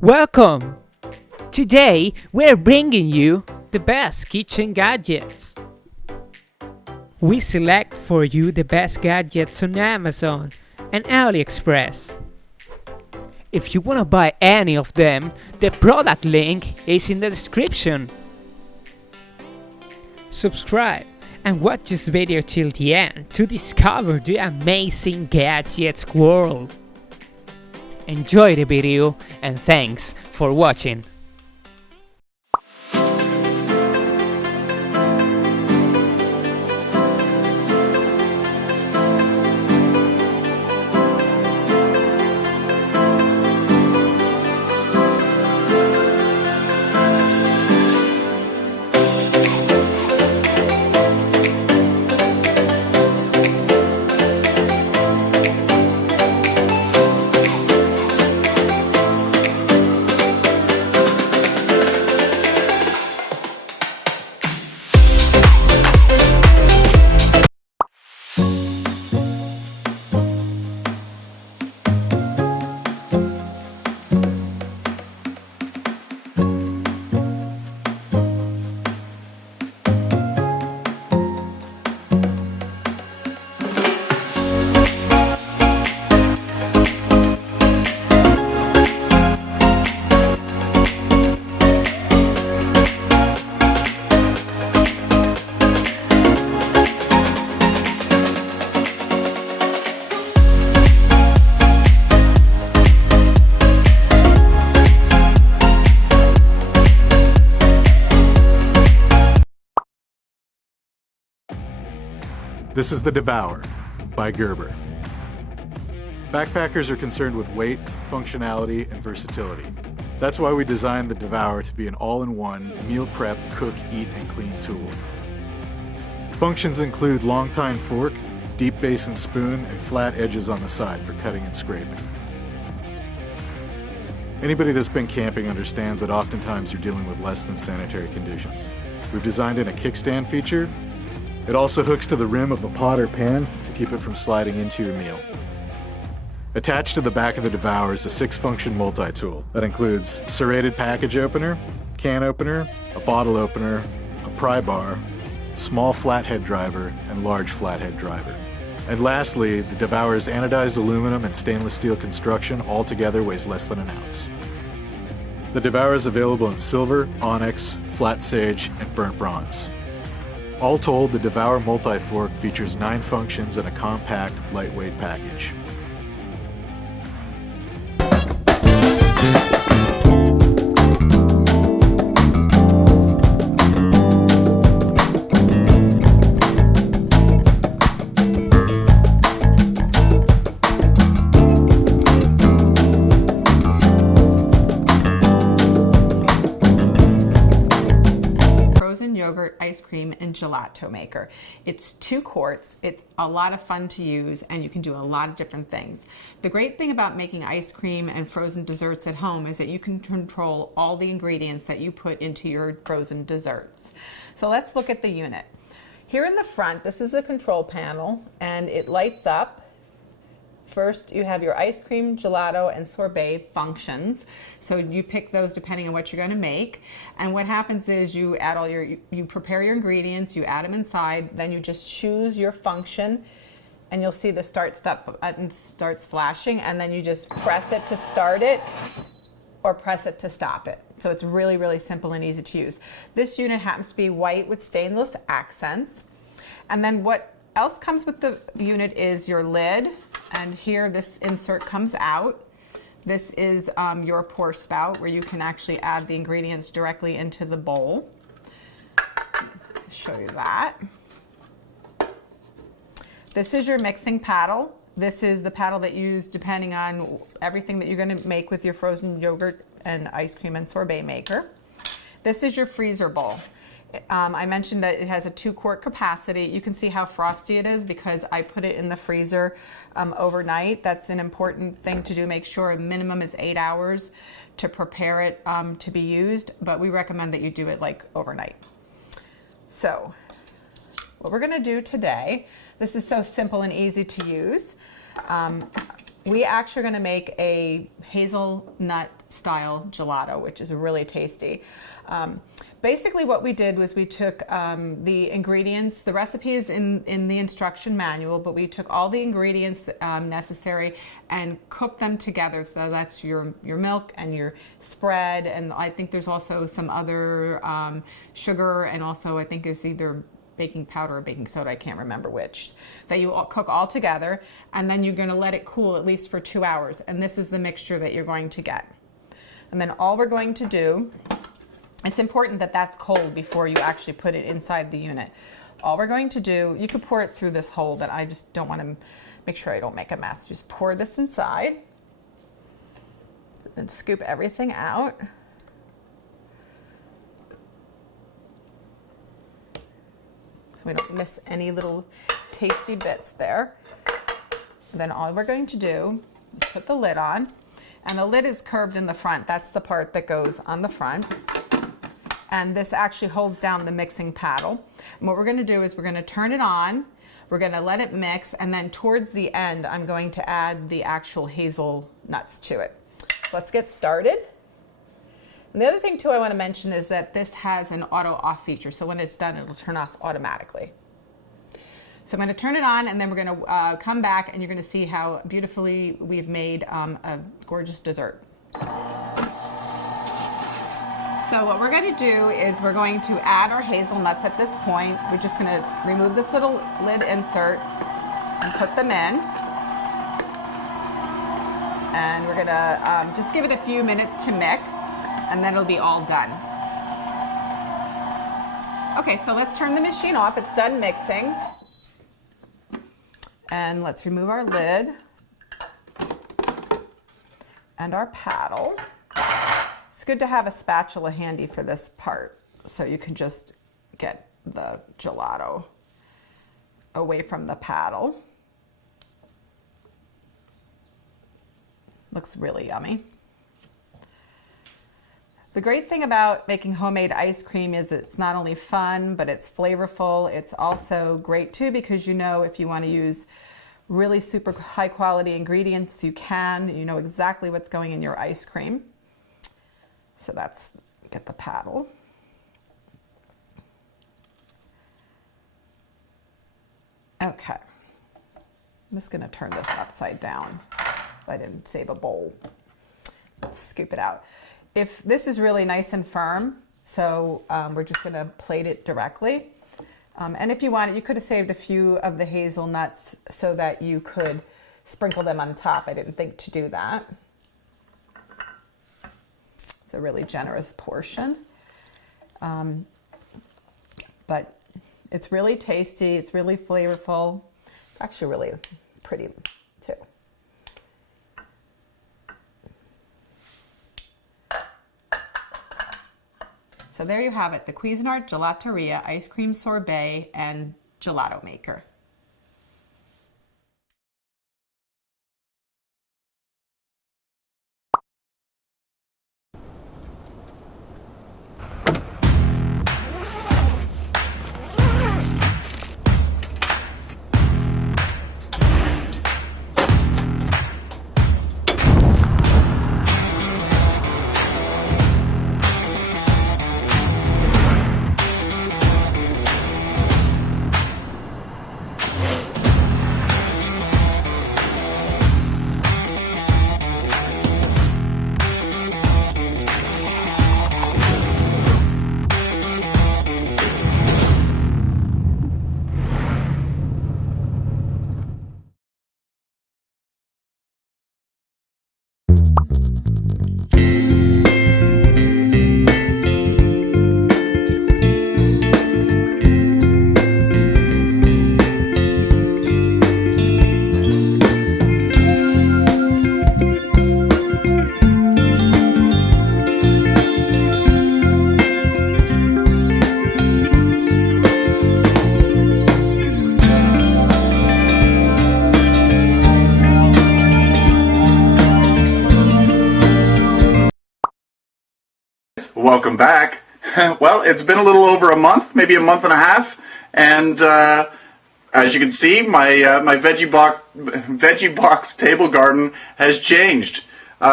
Welcome! Today we're bringing you the best kitchen gadgets. We select for you the best gadgets on Amazon and AliExpress. If you want to buy any of them, the product link is in the description. Subscribe and watch this video till the end to discover the amazing gadgets world. Enjoy the video and thanks for watching. This is the Devour by Gerber. Backpackers are concerned with weight, functionality, and versatility. That's why we designed the Devour to be an all-in-one meal prep, cook, eat, and clean tool. Functions include long tine fork, deep basin spoon, and flat edges on the side for cutting and scraping. Anybody that's been camping understands that oftentimes you're dealing with less than sanitary conditions. We've designed in a kickstand feature. It also hooks to the rim of a pot or pan to keep it from sliding into your meal. Attached to the back of the Devour is a 6-function multi-tool that includes serrated package opener, can opener, a bottle opener, a pry bar, small flathead driver, and large flathead driver. And lastly, the Devour's anodized aluminum and stainless steel construction altogether weighs less than an ounce. The Devour is available in silver, onyx, flat sage, and burnt bronze. All told, the Devour Multi-Fork features 9 functions and a compact, lightweight package. Yogurt, ice cream, and gelato maker. It's 2 quarts, it's a lot of fun to use, and you can do a lot of different things. The great thing about making ice cream and frozen desserts at home is that you can control all the ingredients that you put into your frozen desserts. So let's look at the unit. Here in the front, this is the control panel, and it lights up. First, you have your ice cream, gelato, and sorbet functions. So you pick those depending on what you're going to make. And what happens is you add you prepare your ingredients, you add them inside, then you just choose your function, and you'll see the start button starts flashing, and then you just press it to start it or press it to stop it. So it's really, really simple and easy to use. This unit happens to be white with stainless accents. And then what else comes with the unit is your lid, and here this insert comes out. This is your pour spout where you can actually add the ingredients directly into the bowl. Show you that. This is your mixing paddle. This is the paddle that you use depending on everything that you're going to make with your frozen yogurt and ice cream and sorbet maker. This is your freezer bowl. I mentioned that it has a 2-quart capacity. You can see how frosty it is because I put it in the freezer overnight. That's an important thing to do. Make sure a minimum is 8 hours to prepare it to be used, but we recommend that you do it like overnight. So what we're going to do today, this is so simple and easy to use. we actually are going to make a hazelnut style gelato, which is really tasty. Basically what we did was we took the ingredients, the recipe is in the instruction manual, but we took all the ingredients necessary and cooked them together. So that's your milk and your spread, and I think there's also some other sugar, and also I think there's either baking powder or baking soda, I can't remember which, that you cook all together, and then you're going to let it cool at least for 2 hours, and this is the mixture that you're going to get. And then all we're going to do, it's important that that's cold before you actually put it inside the unit. All we're going to do, you could pour it through this hole, but I just don't want to make sure I don't make a mess. Just pour this inside and scoop everything out. So we don't miss any little tasty bits there. And then all we're going to do is put the lid on, and the lid is curved in the front. That's the part that goes on the front. And this actually holds down the mixing paddle. And what we're going to do is we're going to turn it on, we're going to let it mix, and then towards the end I'm going to add the actual hazelnuts to it. So let's get started. And the other thing too I want to mention is that this has an auto off feature, so when it's done it'll turn off automatically. So I'm going to turn it on, and then we're going to come back and you're going to see how beautifully we've made a gorgeous dessert. So what we're going to do is we're going to add our hazelnuts at this point. We're just going to remove this little lid insert and put them in. And we're going to just give it a few minutes to mix, and then it'll be all done. Okay, so let's turn the machine off. It's done mixing. And let's remove our lid and our paddle. It's good to have a spatula handy for this part, so you can just get the gelato away from the paddle. Looks really yummy. The great thing about making homemade ice cream is it's not only fun, but it's flavorful. It's also great too, because you know if you want to use really super high quality ingredients, you can. You know exactly what's going in your ice cream. So that's, get the paddle. Okay. I'm just going to turn this upside down if I didn't save a bowl. Let's scoop it out. If this is really nice and firm, so we're just going to plate it directly. And if you wanted, you could have saved a few of the hazelnuts so that you could sprinkle them on top. I didn't think to do that. It's a really generous portion. But it's really tasty, it's really flavorful. It's actually really pretty too. So there you have it, the Cuisinart Gelateria Ice Cream Sorbet and Gelato Maker. Welcome back. Well, it's been a little over a month, maybe a month and a half, and as you can see, my veggie box table garden has changed.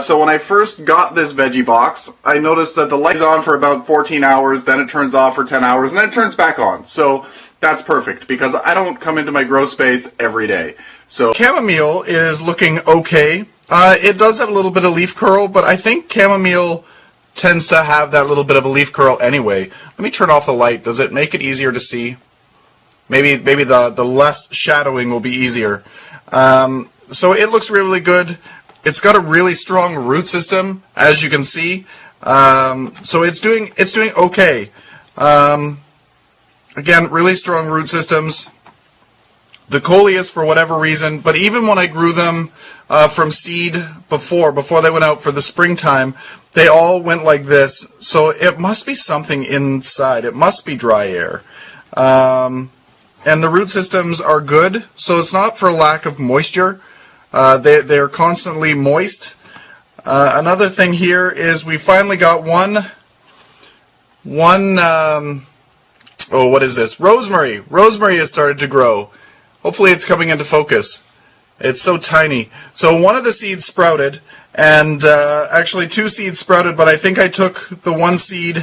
So when I first got this veggie box, I noticed that the light is on for about 14 hours, then it turns off for 10 hours, and then it turns back on. So that's perfect, because I don't come into my grow space every day. So chamomile is looking okay. It does have a little bit of leaf curl, but I think chamomile tends to have that little bit of a leaf curl anyway. Let me turn off the light. Does it make it easier to see? Maybe the less shadowing will be easier. So it looks really good. It's got a really strong root system, as you can see. So it's doing okay. Again, really strong root systems. The coleus, for whatever reason, but even when I grew them from seed before they went out for the springtime, they all went like this. So it must be something inside. It must be dry air. And the root systems are good, so it's not for lack of moisture. They're constantly moist. Another thing here is we finally got one. What is this? Rosemary. Rosemary has started to grow. Hopefully it's coming into focus. It's so tiny. So one of the seeds sprouted, and actually 2 seeds sprouted, but I think I took the 1 seed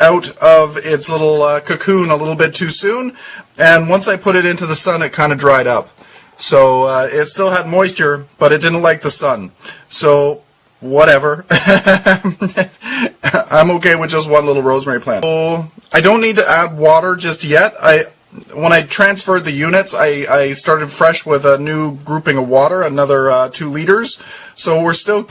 out of its little cocoon a little bit too soon, and once I put it into the sun, it kind of dried up. So it still had moisture, but it didn't like the sun. So whatever. I'm okay with just one little rosemary plant. So I don't need to add water just yet. When I transferred the units, I started fresh with a new grouping of water, another 2 liters. So we're still...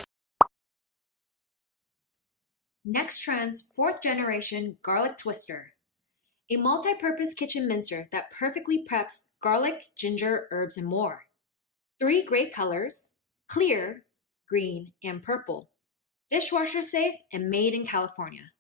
Nextrend's 4th generation garlic twister, a multi-purpose kitchen mincer that perfectly preps garlic, ginger, herbs, and more. 3 great colors: clear, green, and purple. Dishwasher safe and made in California.